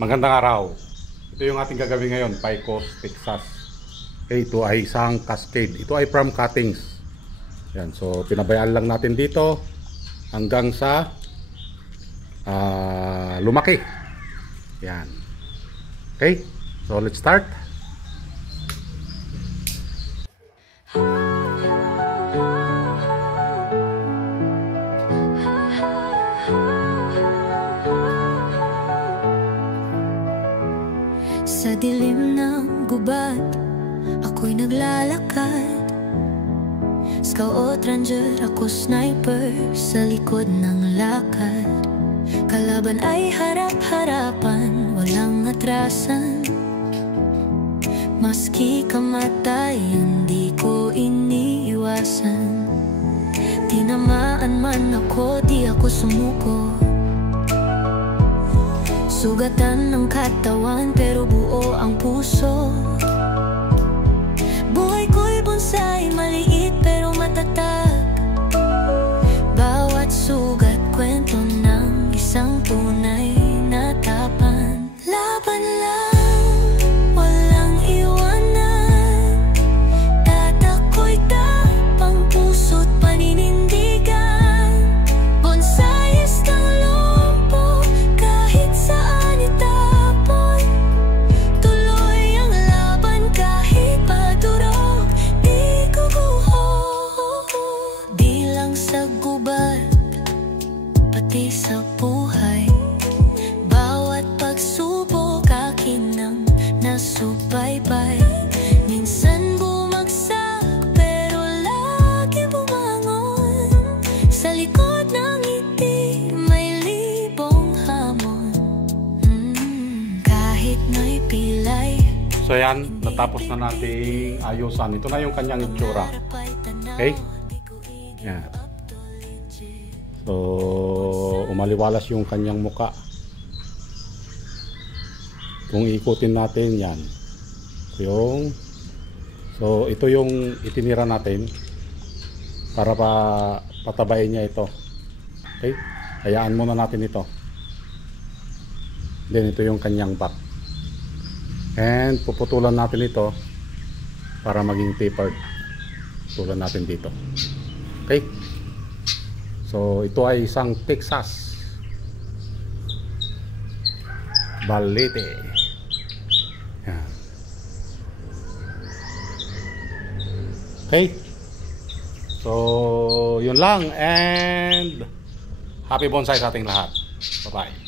Magandang araw. Ito yung ating gagawin ngayon, Picos, Texas. Okay, ito ay isang cascade. Ito ay from cuttings. Yan, so pinabayaan lang natin dito hanggang sa lumaki. Yan. Okay, so let's start. Sa dilim ng gubat, ako'y naglalakad. Scout ranger, ako sniper, sa likod ng lakad. Kalaban ay harap-harapan, walang atrasan. Maski kamatay, hindi ko iniiwasan. Tinamaan man ako, di ako sumuko. Sugatan ng katawan, pero buo ang puso. Buhay ko'y bonsai, maliit pero matatag. Bawat sugat, kwento ng isang tunay na tapan. Laban lang, walang iwanan. Tatako'y tapang, puso't paninindigan. Bonsais ng lumpo, kahit saan itapon. Tuloy ang laban kahit padurog, di guguho. Di lang sa gubat, pati sa buhay. Bawat pagsubok akin ang nasubaybay. Minsan bumagsak pero lagi bumangon. Sa likod ng ngiti may libong hamon. Kahit na'y pilay, So yan, natapos na nating ayusan. Ito na yung kanyang itsura. Okay? Yan. So, umaliwalas yung kanyang muka. Kung ikutin natin yan. So, ito yung itinira natin para patabayin niya ito. Okay? Hayaan muna natin ito. Then ito yung kanyang back. And puputulan natin ito para maging tapered. Putulan natin dito. Okay? So, ito ay isang Texas Balete. Yan. Okay? So, yun lang. And happy bonsai sa ating lahat. Bye-bye.